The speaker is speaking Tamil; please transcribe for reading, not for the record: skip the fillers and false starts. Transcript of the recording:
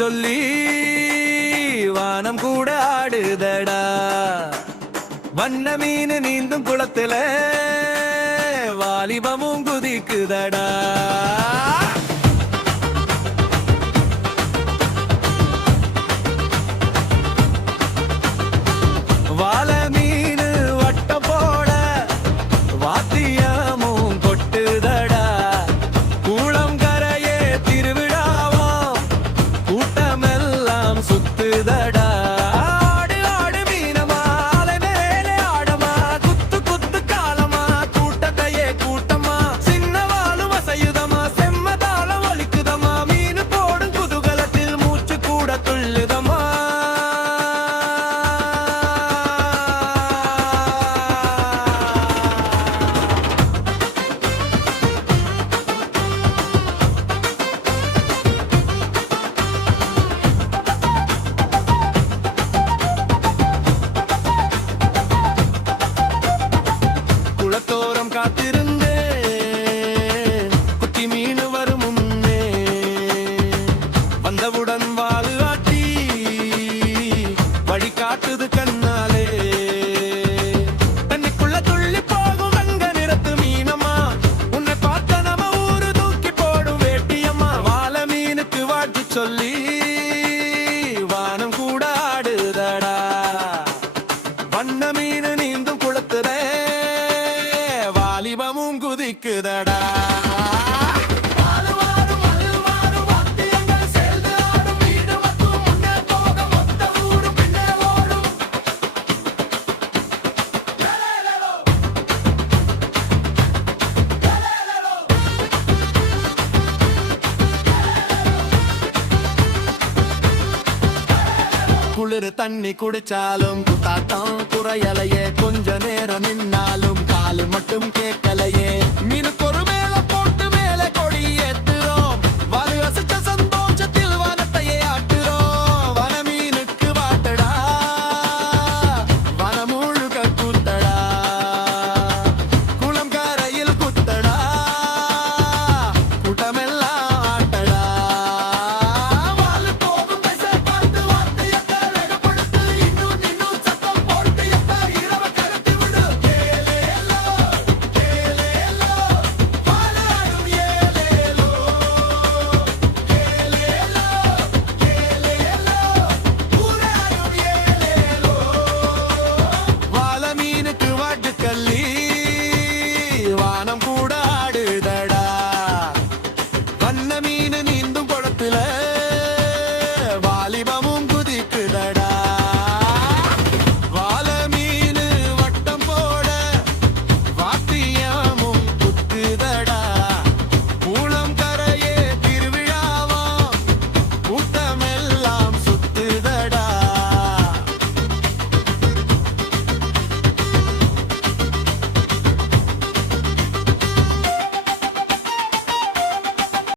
சொல்லி வானம் கூட ஆடுதடா. வண்ண மீன் நீந்தும் குளத்துல வாலிபமும் குதிக்குதடா. வாழ மீன் வட்ட போட வாத்தியமும் கொட்டுதடா. கூளம் கரையே திருவிழாவும் கூட்டமெல்லாம் சுத்துதடா. ஆடு ஆடு மீனமா அலை மேலே ஆடமா, குத்து குத்து காலமா கூட்டத்தையே கூட்டமா, சின்ன வாழும் அசையுதமா, செம்மதாளம் ஒலிக்குதமா, மீன் போடும் குதூகலத்தில் மூச்சு கூட துள்ளுதமா. குளத்தோரம் காத்திருந்தேன் குட்டி மீன் வரும் முன்னே, வந்தவுடன் வாழு ஆட்டி வழி காட்டுது கண்ணாலே. தண்ணிக்குள்ள துள்ளி போகும் தங்க நிறத்து மீனம்மா, உன்னை பார்த்த நம்ம ஊரு தூக்கி போடும் வேட்டியம்மா. வாழ மீனுக்கு வாழ்த்து சொல்லி வானம் கூட ஆடுதடா. வண்ண மீன் நீந்தும் குளத்துல வாலிபமும் குதிக்குதடா. குளிர் தண்ணி குடிச்சாலும் குத்தாட்டம் குறையலையே, கொஞ்ச நேரம் நின்னாலும் காலு மட்டும் கேட்கலையே. மீனுக்கு ஒரு மேல போட்டு மேலே கொடி ஏத்துறோம், வாழு அசைச்ச சந்தோஷத்தில் வனத்தையே ஆட்டுறோம். வன மீனுக்கு வாட்டடா, வன முழுக்க கூத்தடா, குளம் கரையில் குத்தடா, கூட்டமெல்லாம் ஆட்டடா. வாழ மீனுக்கு வாட்டுக்கல்லி வானம் கூட ஆடுதடா. வண்ண மீன் நீந்தும் குளத்துல வாலிபமும் குதிக்குதடா. வாழ மீன் வட்டம் போட வாத்தியமும் குத்துதடா. கூளம் கரையே திருவிழாவும் கூட்டமெல்லாம்